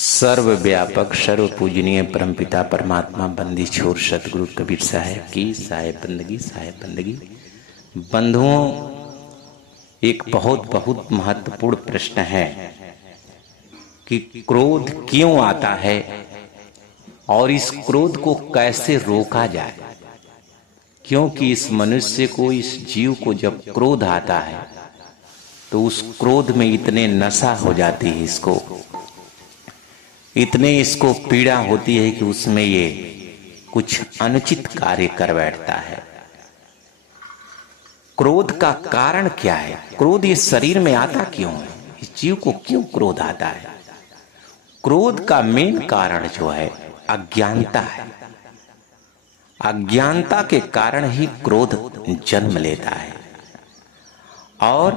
सर्वव्यापक सर्व पूजनीय परमपिता परमात्मा बंदी छोर सतगुरु कबीर साहेब की साहेब बंदगी। बंधुओं, एक बहुत महत्वपूर्ण प्रश्न है कि क्रोध क्यों आता है और इस क्रोध को कैसे रोका जाए। क्योंकि इस मनुष्य को, इस जीव को जब क्रोध आता है तो उस क्रोध में इतने नशा हो जाती है, इतने इसको पीड़ा होती है कि उसमें ये कुछ अनुचित कार्य कर बैठता है। क्रोध का कारण क्या है? क्रोध इस शरीर में आता क्यों है? इस जीव को क्यों क्रोध आता है? क्रोध का मेन कारण जो है अज्ञानता है। अज्ञानता के कारण ही क्रोध जन्म लेता है। और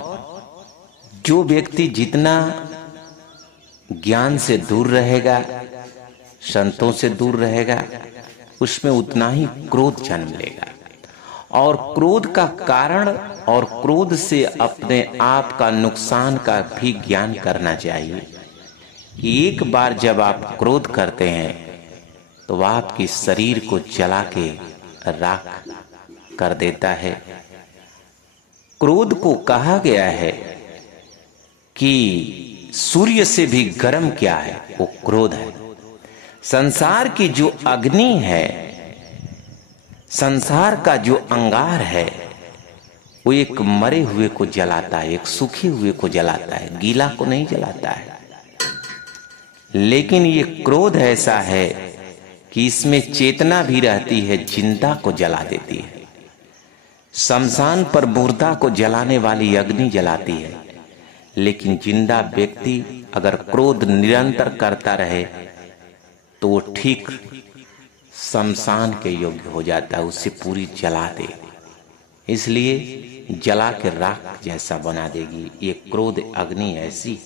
जो व्यक्ति जितना ज्ञान से दूर रहेगा, संतों से दूर रहेगा, उसमें उतना ही क्रोध जन्म लेगा। और क्रोध का कारण और क्रोध से अपने आप का नुकसान का भी ज्ञान करना चाहिए कि एक बार जब आप क्रोध करते हैं तो आपके शरीर को जला के राख कर देता है। क्रोध को कहा गया है कि सूर्य से भी गर्म क्या है? वो क्रोध है। संसार की जो अग्नि है, संसार का जो अंगार है, वो एक मरे हुए को जलाता है, एक सूखे हुए को जलाता है, गीला को नहीं जलाता है। लेकिन ये क्रोध ऐसा है कि इसमें चेतना भी रहती है, जिंदा को जला देती है। शमशान पर मुर्दा को जलाने वाली अग्नि जलाती है, लेकिन जिंदा व्यक्ति अगर क्रोध निरंतर करता रहे तो वो ठीक शमशान के योग्य हो जाता है, उसे पूरी जला दे। इसलिए जला के राख जैसा बना देगी। ये क्रोध अग्नि ऐसी।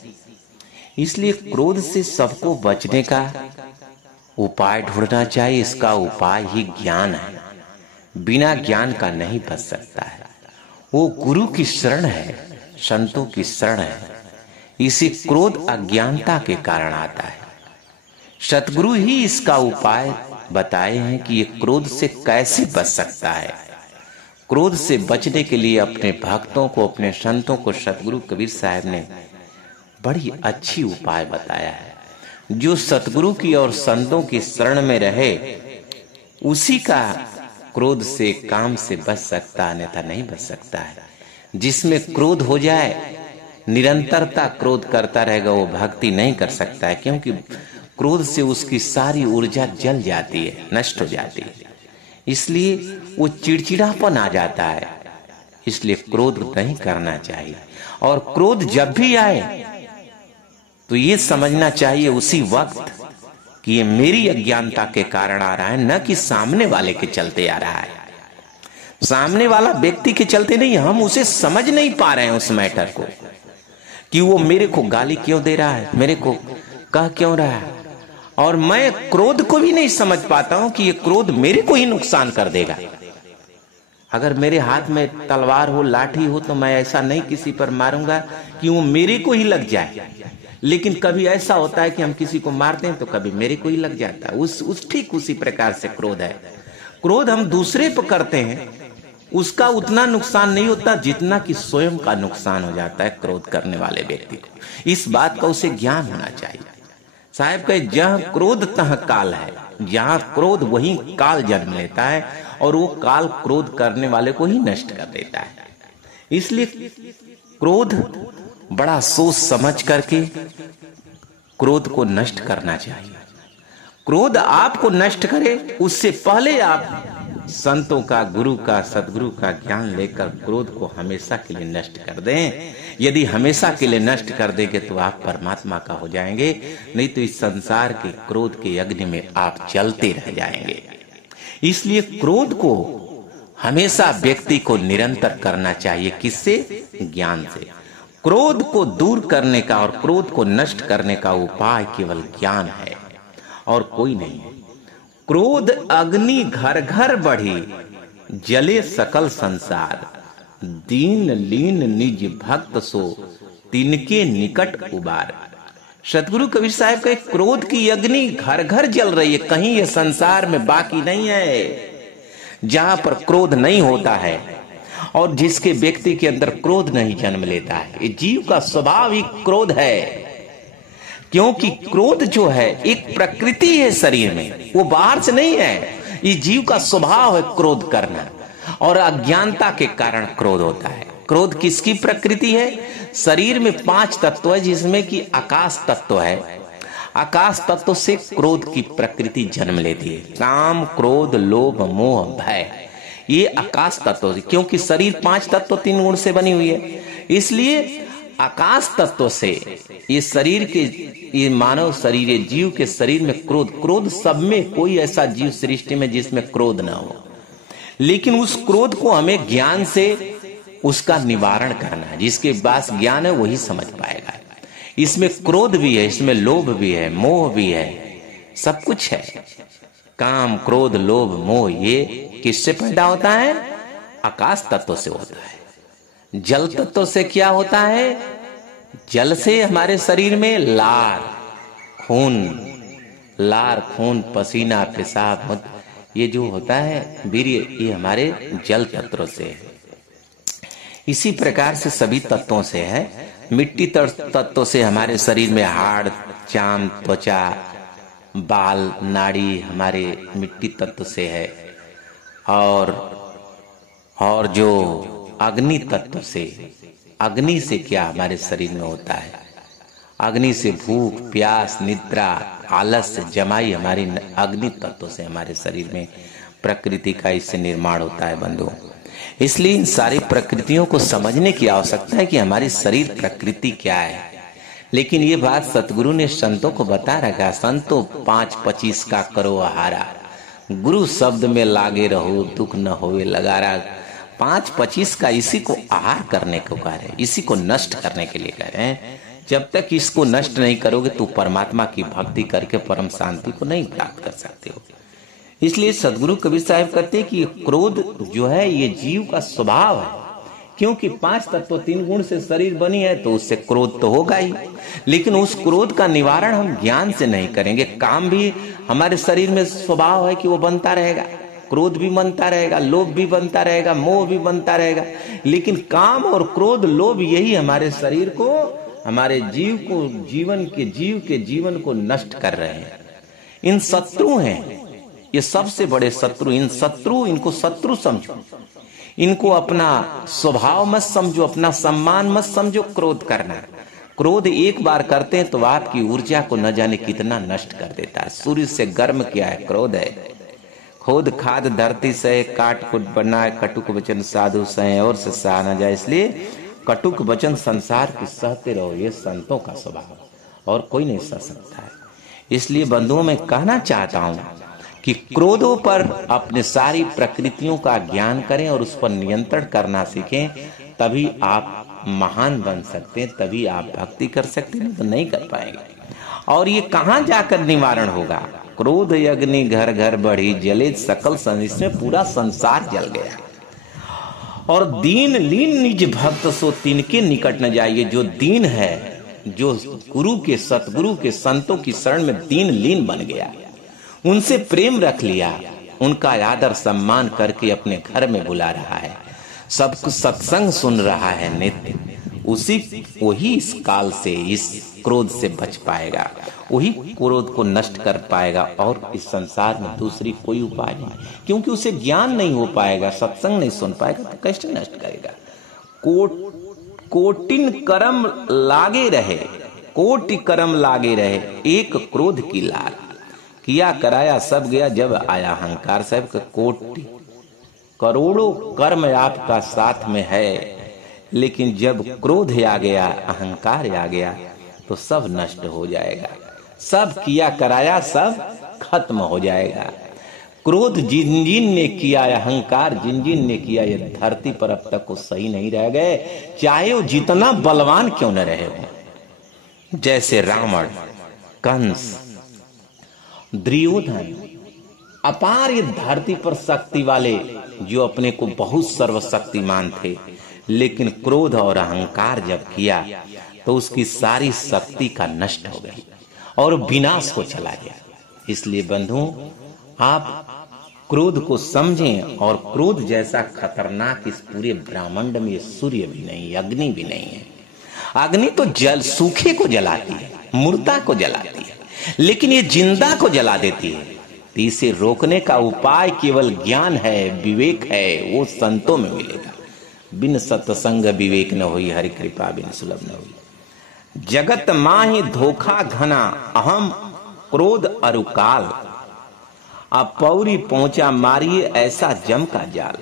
इसलिए क्रोध से सबको बचने का उपाय ढूंढना चाहिए। इसका उपाय ही ज्ञान है। बिना ज्ञान का नहीं बच सकता है। वो गुरु की शरण है, संतों की शरण है। इसी क्रोध अज्ञानता के कारण आता है। सतगुरु ही इसका उपाय बताए हैं कि ये क्रोध से कैसे बच सकता है। क्रोध से बचने के लिए अपने भक्तों को, अपने संतों को सतगुरु कबीर साहब ने बड़ी अच्छी उपाय बताया है। जो सतगुरु की और संतों की शरण में रहे उसी का क्रोध से, काम से बच सकता, अन्यथा नहीं बच सकता है। जिसमें क्रोध हो जाए, निरंतरता क्रोध करता रहेगा, वो भक्ति नहीं कर सकता है। क्योंकि क्रोध से उसकी सारी ऊर्जा जल जाती है, नष्ट हो जाती है। इसलिए वो चिड़चिड़ापन आ जाता है। इसलिए क्रोध नहीं करना चाहिए। और क्रोध जब भी आए तो ये समझना चाहिए उसी वक्त कि ये मेरी अज्ञानता के कारण आ रहा है, न कि सामने वाले के चलते आ रहा है। सामने वाला व्यक्ति के चलते नहीं, हम उसे समझ नहीं पा रहे हैं उस मैटर को कि वो मेरे को गाली क्यों दे रहा है, मेरे को कह क्यों रहा है। और मैं क्रोध को भी नहीं समझ पाता हूं कि ये क्रोध मेरे को ही नुकसान कर देगा। अगर मेरे हाथ में तलवार हो, लाठी हो, तो मैं ऐसा नहीं किसी पर मारूंगा कि वो मेरे को ही लग जाए। लेकिन कभी ऐसा होता है कि हम किसी को मारते हैं तो कभी मेरे को ही लग जाता है। ठीक उसी प्रकार से क्रोध है। क्रोध हम दूसरे पर करते हैं, उसका उतना नुकसान नहीं होता जितना कि स्वयं का नुकसान हो जाता है क्रोध करने वाले व्यक्ति को। इस बात का उसे ज्ञान होना चाहिए। साहब कहे, जहां क्रोध तह काल है। जहां क्रोध वहीं काल जन्म लेता है, और वो काल क्रोध करने वाले को ही नष्ट कर देता है। इसलिए क्रोध बड़ा सोच समझ करके क्रोध को नष्ट करना चाहिए। क्रोध आपको नष्ट करे उससे पहले आप संतों का, गुरु का, सदगुरु का ज्ञान लेकर क्रोध को हमेशा के लिए नष्ट कर दें। यदि हमेशा के लिए नष्ट कर देंगे तो आप परमात्मा का हो जाएंगे, नहीं तो इस संसार के क्रोध के अग्नि में आप जलते रह जाएंगे। इसलिए क्रोध को हमेशा व्यक्ति को निरंतर करना चाहिए। किससे? ज्ञान से। क्रोध को दूर करने का और क्रोध को नष्ट करने का उपाय केवल ज्ञान है और कोई नहीं है। क्रोध अग्नि घर घर बढ़ी, जले सकल संसार। दीन लीन निज भक्त सो, तिनके निकट उबार। सतगुरु कबीर साहब का क्रोध की अग्नि घर घर जल रही है, कहीं ये संसार में बाकी नहीं है जहां पर क्रोध नहीं होता है और जिसके व्यक्ति के अंदर क्रोध नहीं जन्म लेता है। ये जीव का स्वभाव ही क्रोध है, क्योंकि क्रोध जो है एक प्रकृति है शरीर में, वो बाहर से नहीं है। ये जीव का स्वभाव है क्रोध करना, और अज्ञानता के कारण क्रोध होता है। क्रोध किसकी प्रकृति है? शरीर में 5 तत्व है, जिसमें कि आकाश तत्व है। आकाश तत्व से क्रोध की प्रकृति जन्म लेती है। काम, क्रोध, लोभ, मोह, भय, ये आकाश तत्व है। क्योंकि शरीर 5 तत्व 3 गुण से बनी हुई है, इसलिए आकाश तत्व से ये शरीर के, ये मानव शरीर, ये जीव के शरीर में क्रोध सब में कोई ऐसा जीव सृष्टि में जिसमें क्रोध ना हो, लेकिन उस क्रोध को हमें ज्ञान से उसका निवारण करना है। जिसके पास ज्ञान है वही समझ पाएगा। इसमें क्रोध भी है, इसमें लोभ भी है, मोह भी है, सब कुछ है। काम, क्रोध, लोभ, मोह ये किससे पैदा होता है? आकाश तत्व से होता है। जल तत्व से क्या होता है? जल से हमारे शरीर में लार, खून, पसीना, पेशाब, ये जो होता है वीर्य, ये हमारे जल तत्व से है। इसी प्रकार से सभी तत्वों से है। मिट्टी तत्व से हमारे शरीर में हाड़, चाम, त्वचा, बाल, नाड़ी हमारे मिट्टी तत्व से है। और जो अग्नि तत्व से, अग्नि से क्या हमारे शरीर में होता है? अग्नि से भूख, प्यास, निद्रा, आलस्य, जमाई हमारी अग्नि तत्व से हमारे शरीर में प्रकृति का इससे निर्माण होता है बंधुओं। इसलिए इन सारी प्रकृतियों को समझने की आवश्यकता है कि हमारी शरीर प्रकृति क्या है। लेकिन ये बात सतगुरु ने संतों को बता रखा। संतों 5-25 का करो आहारा, गुरु शब्द में लागे रहो, दुख न होवे लगारा। 5-25 का इसी को आहार करने को कह रहे, इसी को नष्ट करने के लिए कह रहे हैं। जब तक इसको नष्ट नहीं करोगे तो परमात्मा की भक्ति करके परम शांति को नहीं प्राप्त कर सकते हो। इसलिए सदगुरु कबीर साहब कहते हैं कि क्रोध जो है ये जीव का स्वभाव है, क्योंकि 5 तत्व 3 गुण से शरीर बनी है, तो उससे क्रोध तो होगा ही। लेकिन उस क्रोध का निवारण हम ज्ञान से नहीं करेंगे। काम भी हमारे शरीर में स्वभाव है कि वो बनता रहेगा, क्रोध भी बनता रहेगा, लोभ भी बनता रहेगा, मोह भी बनता रहेगा। लेकिन काम और क्रोध, लोभ यही हमारे शरीर को, हमारे जीव को, जीव के जीवन को नष्ट कर रहे हैं। इन शत्रु हैं, ये सबसे बड़े शत्रु। इनको शत्रु समझो, इनको अपना स्वभाव मत समझो, अपना सम्मान मत समझो। क्रोध करना, क्रोध एक बार करते हैं तो आपकी ऊर्जा को न जाने कितना नष्ट कर देता है। सूर्य से गर्म क्या है? क्रोध है। खोद खाद धरती सहे, काट कुट बनाए, कटुक वचन साधु सहे और से सहा न जाए। इसलिए कटुक वचन संसार की सहते रहो, ये संतों का स्वभाव और कोई नहीं सह सकता है। इसलिए बंधुओं में कहना चाहता हूं कि क्रोधों पर अपने सारी प्रकृतियों का ज्ञान करें और उस पर नियंत्रण करना सीखें, तभी आप महान बन सकते हैं, तभी आप भक्ति कर सकते हैं, तो नहीं कर पाएंगे। और ये कहां जाकर निवारण होगा? क्रोध अग्नि घर घर बढ़ी, जले सकल सन, इसमें पूरा संसार जल गया। और दीन लीन निज भक्त सो तिनके निकट न जाइए। जो दीन है, जो गुरु के, सतगुरु के, संतों की शरण में दीन लीन बन गया, उनसे प्रेम रख लिया, उनका आदर सम्मान करके अपने घर में बुला रहा है, सबको सत्संग सुन रहा है नित्य, वही इस काल से, इस क्रोध से बच पाएगा, वही क्रोध को नष्ट कर पाएगा। और इस संसार में दूसरी कोई उपाय नहीं, क्योंकि उसे ज्ञान नहीं हो पाएगा, सत्संग नहीं सुन पाएगा, तो कैसे नष्ट करेगा? कोटिन कर्म लागे रहे, कोटि कर्म लागे रहे, एक क्रोध की लार, किया कराया सब गया जब आया अहंकार। साहब का कोटि करोड़ों कर्म आपका साथ में है, लेकिन जब क्रोध आ गया, अहंकार आ गया, तो सब नष्ट हो जाएगा। सब किया कराया सब खत्म हो जाएगा। क्रोध जिन जिन ने किया, अहंकार जिन जिन ने किया, ये धरती पर अब तक को सही नहीं रह गए, चाहे वो जितना बलवान क्यों न रहे हो। जैसे रावण, कंस, दुर्योधन, अपार ये धरती पर शक्ति वाले जो अपने को बहुत सर्वशक्तिमान थे, लेकिन क्रोध और अहंकार जब किया तो उसकी सारी शक्ति का नष्ट हो गई और विनाश को चला गया। इसलिए बंधु, आप क्रोध को समझें, और क्रोध जैसा खतरनाक इस पूरे ब्रह्मांड में सूर्य भी नहीं, अग्नि भी नहीं है। अग्नि तो जल सूखे को जलाती है, मुर्दा को जलाती है, लेकिन ये जिंदा को जला देती है। तो इसे रोकने का उपाय केवल ज्ञान है, विवेक है, वो संतों में मिलेगा। बिन सत्संग विवेक न हुई, हरि कृपा बिन सुलभ न हुई। जगत माहि धोखा घना, अहम क्रोध अरुकाल। अब पौरी पहुंचा मारिए ऐसा जम का जाल।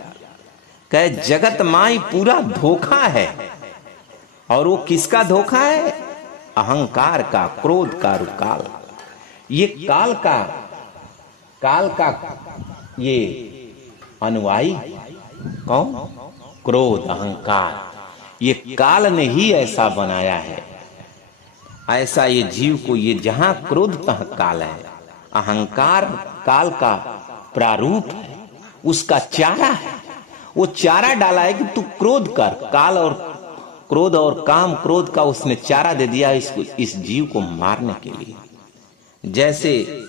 कहे जगत माई पूरा धोखा है, और वो किसका धोखा है? अहंकार का, क्रोध का रुकाल। ये काल का ये अनुयायी कौन? क्रोध, अहंकार। ये काल ने ही ऐसा बनाया है, ऐसा ये जीव को। ये जहां क्रोध तहाँ काल है। अहंकार काल का प्रारूप है, उसका चारा है। वो चारा डाला है कि तू क्रोध कर। काल और क्रोध और काम क्रोध का उसने चारा दे दिया इसको, इस जीव को मारने के लिए। जैसे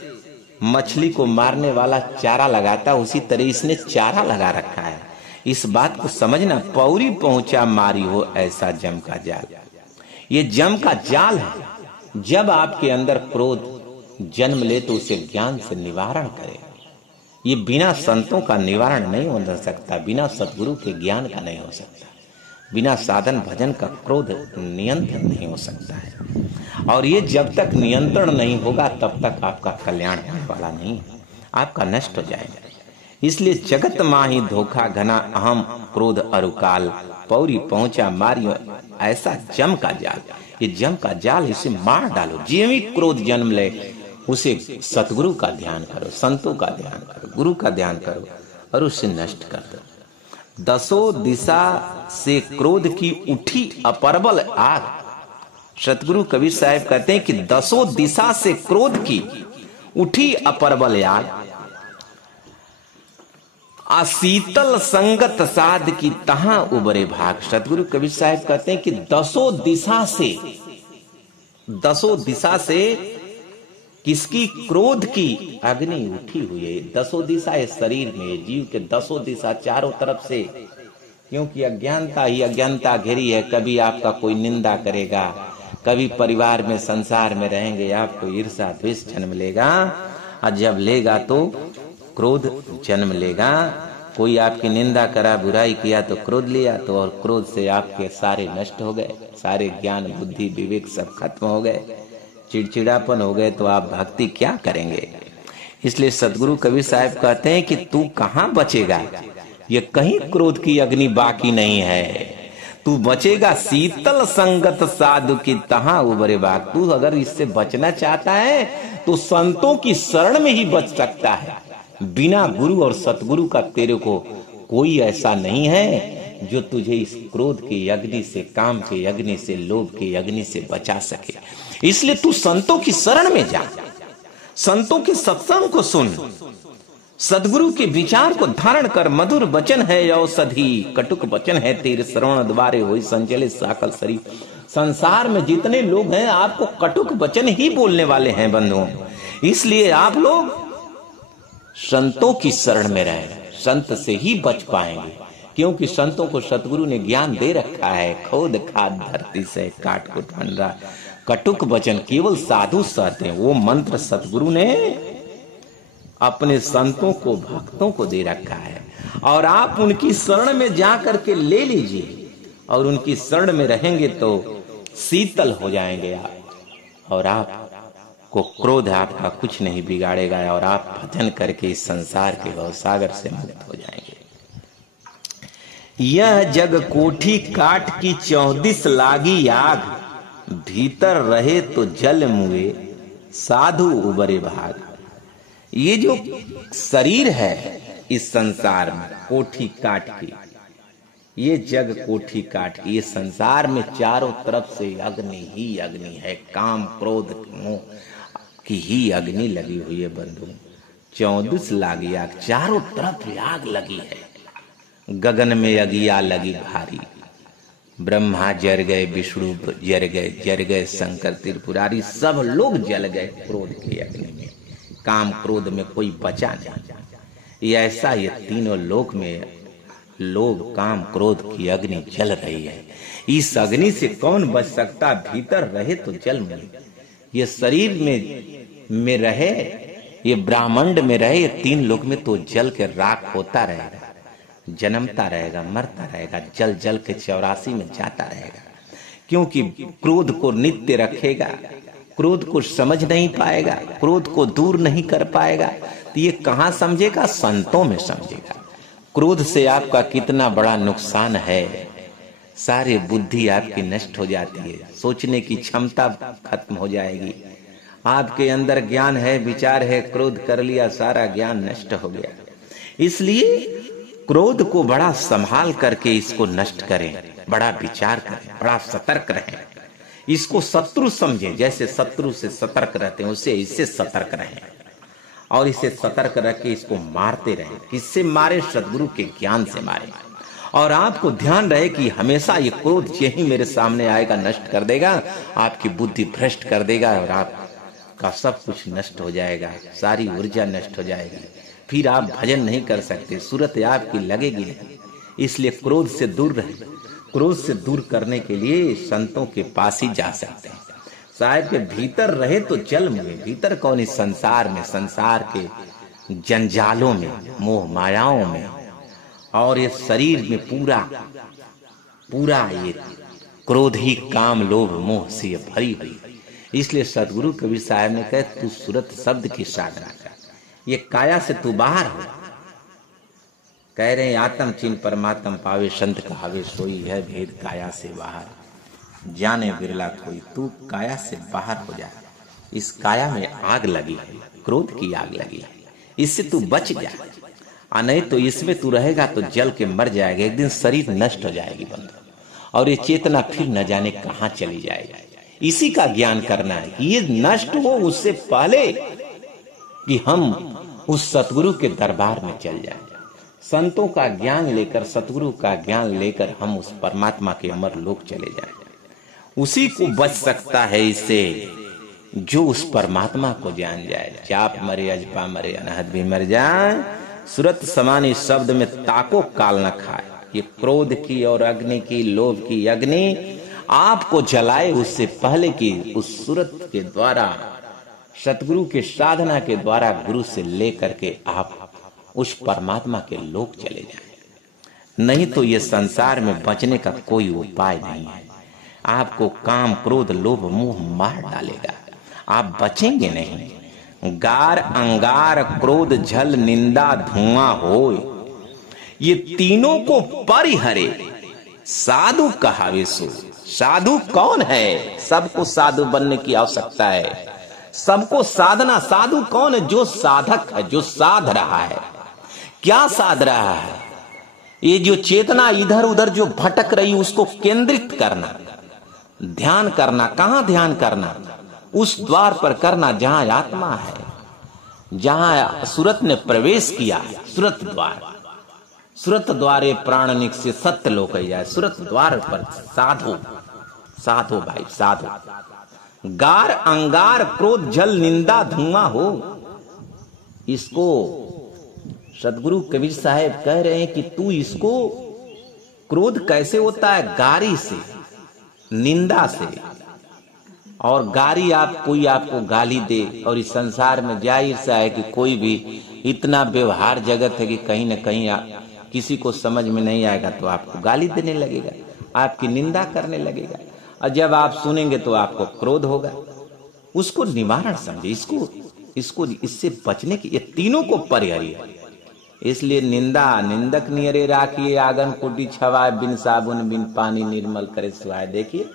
मछली को मारने वाला चारा लगाता, उसी तरह इसने चारा लगा रखा है। इस बात को समझना। पौरी पहुंचा मारी हो ऐसा जम का जाल। ये जम का जाल है। जब आपके अंदर क्रोध जन्म ले तो उसे ज्ञान से निवारण करे। ये बिना संतों का निवारण नहीं हो सकता, बिना सतगुरु के ज्ञान का नहीं हो सकता, बिना साधन भजन का क्रोध नियंत्रण नहीं हो सकता है। और ये जब तक नियंत्रण नहीं होगा तब तक आपका कल्याण होने वाला नहीं है, आपका नष्ट हो जाएगा। इसलिए जगत माही धोखा घना, अहम क्रोध अरुकाल। पौरी पहुंचा मारियो ऐसा जम का जाल। ये जम का जाल, इसे मार डालो। जो भी क्रोध जन्म ले उसे सतगुरु का ध्यान करो, संतों का ध्यान करो, गुरु का ध्यान करो और उसे नष्ट कर दो। दसों दिशा से क्रोध की उठी अपरबल आग। सतगुरु कबीर साहब कहते हैं कि दसों दिशा से क्रोध की उठी अपरबल आग। अशीतल संगत साध की तहां उबरे भाग। सतगुरु कबीर साहब कहते हैं कि दसों दिशा से किसकी? क्रोध की अग्नि उठी हुई है। दसों दिशा है शरीर में, जीव के दसों दिशा चारों तरफ से। क्योंकि अज्ञानता ही अज्ञानता घेरी है। कभी आपका कोई निंदा करेगा, कभी परिवार में संसार में रहेंगे आपको ईर्ष्या द्वेष जन्म लेगा, और जब लेगा तो क्रोध जन्म लेगा। कोई आपकी निंदा करा, बुराई किया तो क्रोध लिया, तो और क्रोध से आपके सारे नष्ट हो गए, सारे ज्ञान बुद्धि विवेक सब खत्म हो गए, चिड़चिड़ापन हो गए, तो आप भक्ति क्या करेंगे? इसलिए सतगुरु कबीर साहब कहते हैं कि तू कहां बचेगा? ये कहीं क्रोध की अग्नि बाकी नहीं है। तू बचेगा शीतल संगत साधु की तहां उबरे बाग। तू अगर इससे बचना चाहता है तो संतों की शरण में ही बच सकता है। बिना गुरु और सतगुरु का तेरे को कोई ऐसा नहीं है जो तुझे इस क्रोध की अग्नि से, काम की अग्नि से, लोभ की अग्नि से बचा सके। इसलिए तू संतों की शरण में जा, संतों के सत्संग को सुन, सदगुरु के विचार को धारण कर। मधुर वचन है औषधि, कटुक वचन है तीर, श्रवण द्वारे होई संचले साकल शरीर। संसार में जितने लोग हैं आपको कटुक वचन ही बोलने वाले हैं बंधुओं। इसलिए आप लोग संतों की शरण में रहें, संत से ही बच पाएंगे। क्योंकि संतों को सतगुरु ने ज्ञान दे रखा है। खोद खाद धरती से काट कुट मंडरा। कटुक वचन केवल साधु सहते हैं। वो मंत्र सतगुरु ने अपने संतों को, भक्तों को दे रखा है, और आप उनकी शरण में जा करके ले लीजिए, और उनकी शरण में रहेंगे तो शीतल हो जाएंगे आप, और आपको क्रोध आपका कुछ नहीं बिगाड़ेगा, और आप भजन करके इस संसार के भवसागर से मुक्त हो जाएंगे। यह जग कोठी काट की 34 लागी आग, भीतर रहे तो जल मुए साधु उबरे भाग। ये जो शरीर है इस संसार में कोठी काट की, ये जग कोठी काट की, ये संसार में चारों तरफ से अग्नि ही अग्नि है। काम क्रोध मोह की ही अग्नि लगी हुई है बंधु। 34 लागी आग, चारों तरफ आग लगी है। गगन में अगिया लगी भारी, ब्रह्मा जर गए, विष्णु जर गए शंकर त्रिपुरारी, सब लोग जल गए क्रोध की अग्नि में। काम क्रोध में कोई बचा नहीं। ये ऐसा ये तीनों लोक में लोग काम क्रोध की अग्नि जल रही है। इस अग्नि से कौन बच सकता? भीतर रहे तो जल मिले, ये शरीर में रहे, ये ब्रह्मांड में रहे, ये तीन लोक में तो जल के राख होता रहेगा, जन्मता रहेगा, मरता रहेगा, जल जल के 84 में जाता रहेगा। क्योंकि क्रोध को नित्य रखेगा, क्रोध को समझ नहीं पाएगा, क्रोध को दूर नहीं कर पाएगा, तो ये कहां समझेगा? संतों में समझेगा। क्रोध से आपका कितना बड़ा नुकसान है। सारी बुद्धि आपकी नष्ट हो जाती है, सोचने की क्षमता खत्म हो जाएगी। आपके अंदर ज्ञान है, विचार है, क्रोध कर लिया, सारा ज्ञान नष्ट हो गया। इसलिए क्रोध को बड़ा संभाल करके इसको नष्ट करें, बड़ा विचार करें, बड़ा सतर्क रहें। इसको शत्रु समझें, जैसे शत्रु से सतर्क रहते हैं उससे इससे सतर्क रहें, और इसे सतर्क रख के इसको मारते रहें। किससे मारे? सद्गुरु के ज्ञान से मारे। और आपको ध्यान रहे कि हमेशा ये क्रोध यही मेरे सामने आएगा, नष्ट कर देगा, आपकी बुद्धि भ्रष्ट कर देगा, और आपका सब कुछ नष्ट हो जाएगा, सारी ऊर्जा नष्ट हो जाएगी। फिर आप भजन नहीं कर सकते, सूरत आपकी लगेगी नहीं। इसलिए क्रोध से दूर रहे। क्रोध से दूर करने के लिए संतों के पास ही जा सकते हैं। साहिब के भीतर रहे तो जल मिले। भीतर कौन? इस संसार में, संसार के जंजालों में, मोह मायाओं में, और ये शरीर में पूरा ये क्रोध ही काम लोभ मोह से भरी हुई। इसलिए सदगुरु कबीर साहब ने कहा तू सूरत शब्द की साधना कर, ये काया से तू बाहर हो। कह रहे हैं आत्म चिन्ह परमात्म पावे, संत कहावे सोई है भेद काया से बाहर, जाने बिरला कोई। तू काया से बाहर हो जा। इस काया में आग लगी है, क्रोध की आग लगी है, इससे तू बच जा, और नहीं तो इसमें तू रहेगा तो जल के मर जाएगा। एक दिन शरीर नष्ट हो जाएगी बंधु, और ये चेतना फिर न जाने कहां चली जाएगी। इसी का ज्ञान करना है कि ये नष्ट हो उससे पहले कि हम उस सतगुरु के दरबार में चल जाएं। संतों का ज्ञान लेकर, सतगुरु का ज्ञान लेकर हम उस परमात्मा के अमर लोक चले जाएं। उसी को बच सकता है इससे जो उस परमात्मा को जान जाए। जाप मरे अजपा मरे अनहद भी मर जाए, सूरत समान इस शब्द में ताको काल न खाए। ये क्रोध की और अग्नि की, लोभ की अग्नि आपको जलाए उससे पहले कि उस सूरत के द्वारा, सतगुरु के साधना के द्वारा गुरु से लेकर के आप उस परमात्मा के लोक चले जाएं। नहीं तो ये संसार में बचने का कोई उपाय नहीं है। आपको काम क्रोध लोभ मोह मार डालेगा, आप बचेंगे नहीं। गार अंगार क्रोध झल निंदा धुआं होए, ये तीनों को परिहरे साधु कहावे सो। साधु कौन है? सबको साधु बनने की आवश्यकता है, सबको साधना। साधु कौन है? जो साधक है, जो साध रहा है। क्या साध रहा है? ये जो चेतना इधर उधर जो भटक रही उसको केंद्रित करना, ध्यान करना। कहां ध्यान करना? उस द्वार पर करना जहां आत्मा है, जहां सूरत ने प्रवेश किया। सूरत द्वार, सूरत द्वारे प्राण निकसे सत्य लोक जाए। सूरत द्वार पर साधो, साधो भाई साधो। गार अंगार क्रोध जल निंदा धुआं हो, इसको सदगुरु कबीर साहब कह रहे हैं कि तू इसको, क्रोध कैसे होता है? गारी से, निंदा से। और गारी कोई आपको गाली दे, और इस संसार में जाहिर सा है कि कोई भी इतना व्यवहार जगत है कि कहीं न कहीं किसी को समझ में नहीं आएगा तो आपको गाली देने लगेगा, आपकी निंदा करने लगेगा, और जब आप सुनेंगे तो आपको क्रोध होगा। उसको निवारण समझे, इसको इससे बचने की, ये तीनों को परिहरिए। इसलिए निंदा निंदक नियरे राखिए, आंगन कोटी छवाए, बिन साबुन बिन पानी निर्मल करे सुहाए। देखिए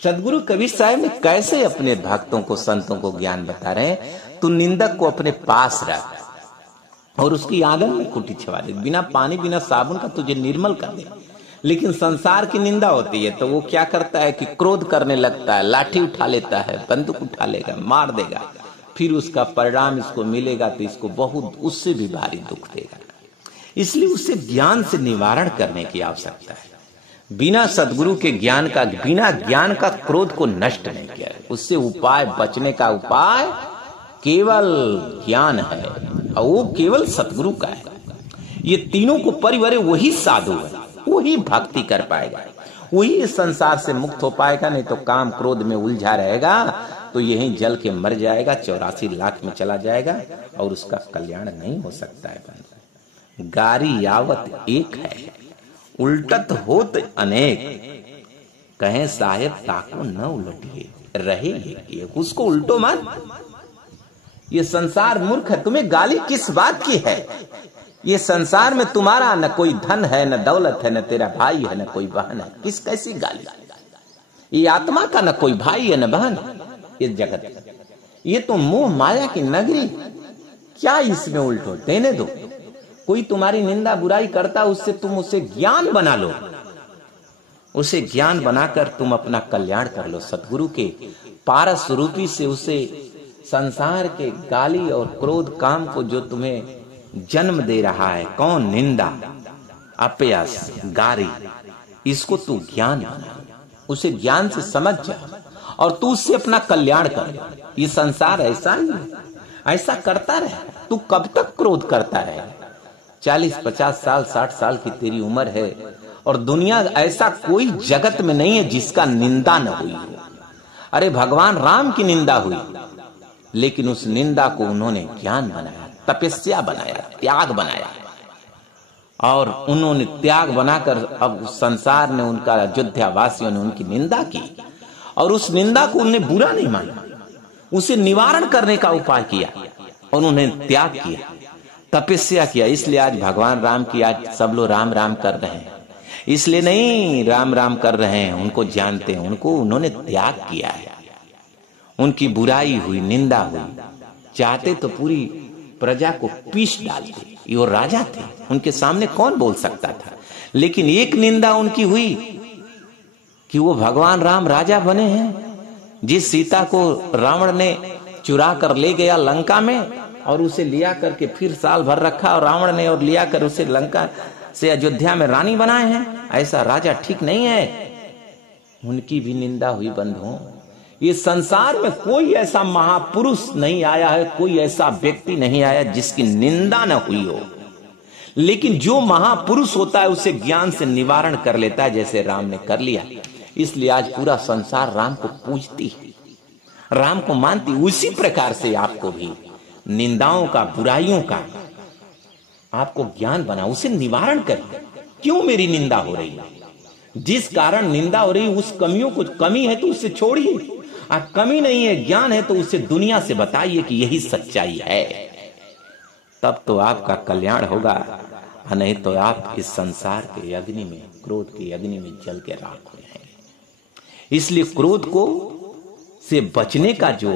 सदगुरु कबीर साहब ने कैसे अपने भक्तों को, संतों को ज्ञान बता रहे हैं। तू निंदक को अपने पास रख और उसकी आंगन में कुटी छवा दे, बिना पानी बिना साबुन का तुझे निर्मल कर दे। लेकिन संसार की निंदा होती है तो वो क्या करता है कि क्रोध करने लगता है, लाठी उठा लेता है, बंदूक उठा लेगा, मार देगा। फिर उसका परिणाम इसको मिलेगा तो इसको बहुत, उससे भी भारी दुख देगा। इसलिए उसे ज्ञान से निवारण करने की आवश्यकता है। बिना सदगुरु के ज्ञान का, बिना ज्ञान का क्रोध को नष्ट नहीं किया। उससे उपाय, बचने का उपाय केवल ज्ञान है और वो केवल सतगुरु का है। ये तीनों को परिवरे वही साधु है, वही भक्ति कर पाएगा, वही इस संसार से मुक्त हो पाएगा। नहीं तो काम क्रोध में उलझा रहेगा तो यहीं जल के मर जाएगा, 84 लाख में चला जाएगा और उसका कल्याण नहीं हो सकता है। गारी यावत एक है, उल्टत होत अनेक, कहें साहेब ताको न उलटिए, रहे ये उसको उल्टो मत। ये संसार मूर्ख है, तुम्हें गाली किस बात की है? ये संसार में तुम्हारा न कोई धन है, न दौलत है, न तेरा भाई है, न कोई बहन है, किस कैसी गाली? ये आत्मा का न कोई भाई है न बहन, ये जगत, ये तो मोह माया की नगरी, क्या इसमें उल्टो? देने दो। कोई तुम्हारी निंदा बुराई करता, उससे तुम उसे ज्ञान बना लो, उसे ज्ञान बनाकर तुम अपना कल्याण कर लो। सतगुरु के पारस रूपी से उसे संसार के गाली और क्रोध काम को जो तुम्हें जन्म दे रहा है, कौन? निंदा, अपयश, गारी, इसको तू ज्ञान बना, उसे ज्ञान से समझ जा और तू उससे अपना कल्याण कर। ये संसार ऐसा ही है, ऐसा करता रहे। तू कब तक क्रोध करता रहे? 40, 50 साल, 60 साल की तेरी उम्र है और दुनिया ऐसा कोई जगत में नहीं है जिसका निंदा न हुई हो। अरे भगवान राम की निंदा हुई, लेकिन उस निंदा को उन्होंने ज्ञान बनाया, तपस्या बनाया, त्याग बनाया और उन्होंने त्याग बनाकर अब संसार ने, उनका अयोध्या वासियों ने उनकी निंदा की और उस निंदा को उन्होंने बुरा नहीं माना, उसे निवारण करने का उपाय किया और उन्होंने त्याग किया, तपस्या किया। इसलिए आज भगवान राम की आज सब लोग राम राम कर रहे हैं, इसलिए नहीं राम राम कर रहे हैं, उनको जानते हैं, उनको उन्होंने त्याग किया है। उनकी बुराई हुई, निंदा हुई, चाहते तो पूरी प्रजा को पीस डालते, ये वो राजा थे, उनके सामने कौन बोल सकता था। लेकिन एक निंदा उनकी हुई कि वो भगवान राम राजा बने हैं। जिस सीता को रावण ने चुरा कर ले गया लंका में और उसे लिया करके फिर साल भर रखा और रावण ने और लिया कर उसे लंका से अयोध्या में रानी बनाए हैं, ऐसा राजा ठीक नहीं है। उनकी भी निंदा हुई। बंधुओं, ये संसार में कोई ऐसा महापुरुष नहीं आया है, कोई ऐसा व्यक्ति नहीं आया जिसकी निंदा न हुई हो। लेकिन जो महापुरुष होता है उसे ज्ञान से निवारण कर लेता है, जैसे राम ने कर लिया। इसलिए आज पूरा संसार राम को पूजती है, राम को मानती। उसी प्रकार से आपको भी निंदाओं का, बुराइयों का आपको ज्ञान बना, उसे निवारण कर। क्यों मेरी निंदा हो रही है? जिस कारण निंदा हो रही, उस कमियों को, कमी है तो उससे छोड़िए। आप कमी नहीं है, ज्ञान है तो उसे दुनिया से बताइए कि यही सच्चाई है, तब तो आपका कल्याण होगा। नहीं तो आप इस संसार के अग्नि में, क्रोध की अग्नि में जल के राख हो जाएंगे। इसलिए क्रोध को से बचने का, जो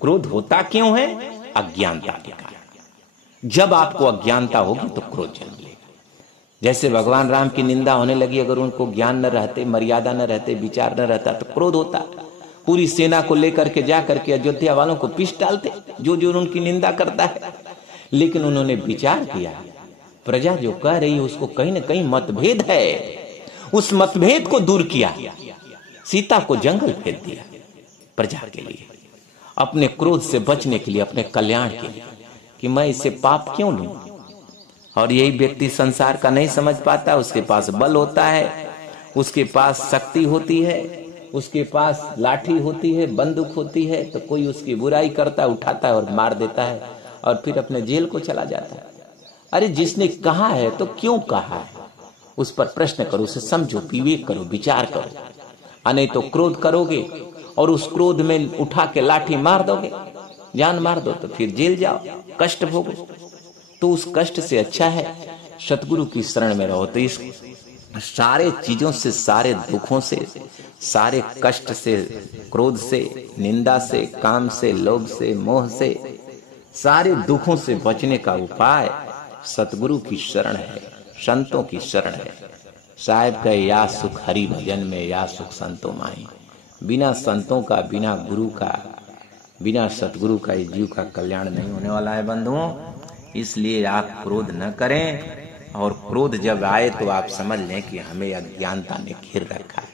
क्रोध होता क्यों है? अज्ञानता के कारण। जब आपको अज्ञानता होगी तो क्रोध जन्मेगा। जैसे भगवान राम की निंदा होने लगी, अगर उनको ज्ञान न रहते, मर्यादा न रहते, विचार न रहता तो क्रोध होता। पूरी सेना को लेकर के जा करके अयोध्या वालों को पीस डालते, जो जो उनकी निंदा करता है। लेकिन उन्होंने विचार किया, प्रजा जो कह रही है उसको कहीं ना कहीं मतभेद है, उस मतभेद को दूर किया, सीता को जंगल भेज दिया प्रजा के लिए, अपने क्रोध से बचने के लिए, अपने कल्याण के लिए, कि मैं इसे पाप क्यों लूं। और यही व्यक्ति संसार का नहीं समझ पाता। उसके पास बल होता है, उसके पास शक्ति होती है, उसके पास लाठी होती है, बंदूक होती है, तो कोई उसकी बुराई करता, उठाता है और मार देता है और फिर अपने जेल को चला जाता है। अरे जिसने कहा है तो क्यों कहा है, उस पर प्रश्न करो, उसे समझो, विवेक करो, विचार करो। नहीं तो क्रोध करोगे और उस क्रोध में उठा के लाठी मार दोगे, जान मार दो, तो फिर जेल जाओ, कष्ट भोगो। तो उस कष्ट से अच्छा है सतगुरु की शरण में रहो। तो इस सारे चीजों से, सारे दुखों से, सारे कष्ट से, क्रोध से, निंदा से, काम से, लोभ से, मोह से, सारे दुखों से बचने का उपाय सतगुरु की शरण है, संतों की शरण है। साहेब कहे, या सुख हरि भजन में, या सुख संतों माही। बिना संतों का, बिना गुरु का, बिना सतगुरु का इस जीव का कल्याण नहीं होने वाला है बंधुओं। इसलिए आप क्रोध न करें, और क्रोध जब आए तो आप समझ लें कि हमें अज्ञानता ने घेर रखा है,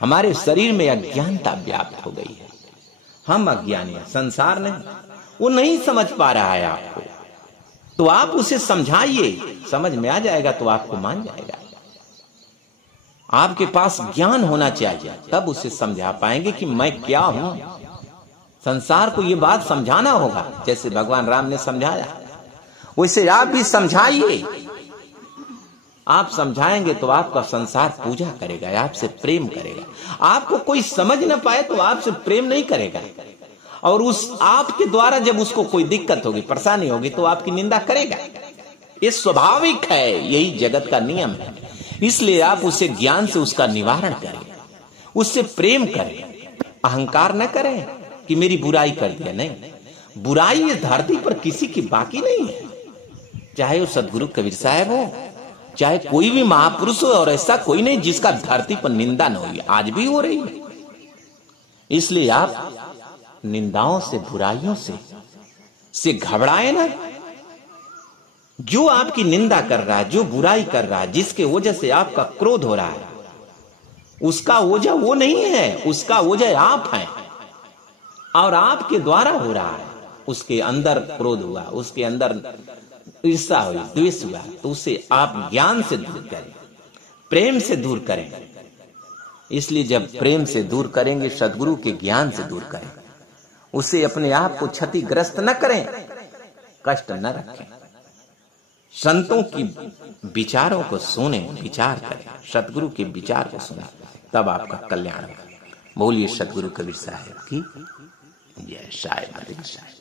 हमारे शरीर में अज्ञानता व्याप्त हो गई है। हम अज्ञानी हैं, संसार नहीं। वो नहीं समझ पा रहा है आपको, तो आप उसे समझाइए, समझ में आ जाएगा तो आपको मान जाएगा। आपके पास ज्ञान होना चाहिए, तब उसे समझा पाएंगे कि मैं क्या हूं। संसार को ये बात समझाना होगा, जैसे भगवान राम ने समझाया वैसे आप भी समझाइए। आप समझाएंगे तो आपका संसार पूजा करेगा, आपसे प्रेम करेगा। आपको कोई समझ ना पाए तो आपसे प्रेम नहीं करेगा, और उस आपके द्वारा जब उसको कोई दिक्कत होगी, परेशानी होगी, तो आपकी निंदा करेगा। ये स्वाभाविक है, यही जगत का नियम है। इसलिए आप उसे ज्ञान से उसका निवारण करें, उससे प्रेम करें, अहंकार न करें कि मेरी बुराई कर दिया। नहीं, बुराई इस धरती पर किसी की बाकी नहीं है, चाहे वो सदगुरु कबीर साहब हो, चाहे कोई भी महापुरुष हो, और ऐसा कोई नहीं जिसका धरती पर निंदा न हुई, आज भी हो रही है। इसलिए आप निंदाओं से, बुराइयों से घबराए ना। जो आपकी निंदा कर रहा है, जो बुराई कर रहा है, जिसके वजह से आपका क्रोध हो रहा है, उसका वजह वो नहीं है, उसका वजह आप हैं, और आपके द्वारा हो रहा है। उसके अंदर क्रोध हुआ, उसके अंदर ईर्ष्या हुई, द्वेष हुआ, तो उसे आप ज्ञान से दूर करें, प्रेम से दूर करें। इसलिए जब प्रेम से दूर करेंगे, सदगुरु के ज्ञान से दूर करें, उसे अपने आप को क्षतिग्रस्त न करें, कष्ट न रखें। संतों की विचारों को सुने, विचार करें, सतगुरु के विचार को सुने, तब आपका कल्याण होगा। बोलिए सतगुरु कबीर साहब की जय। साहिब।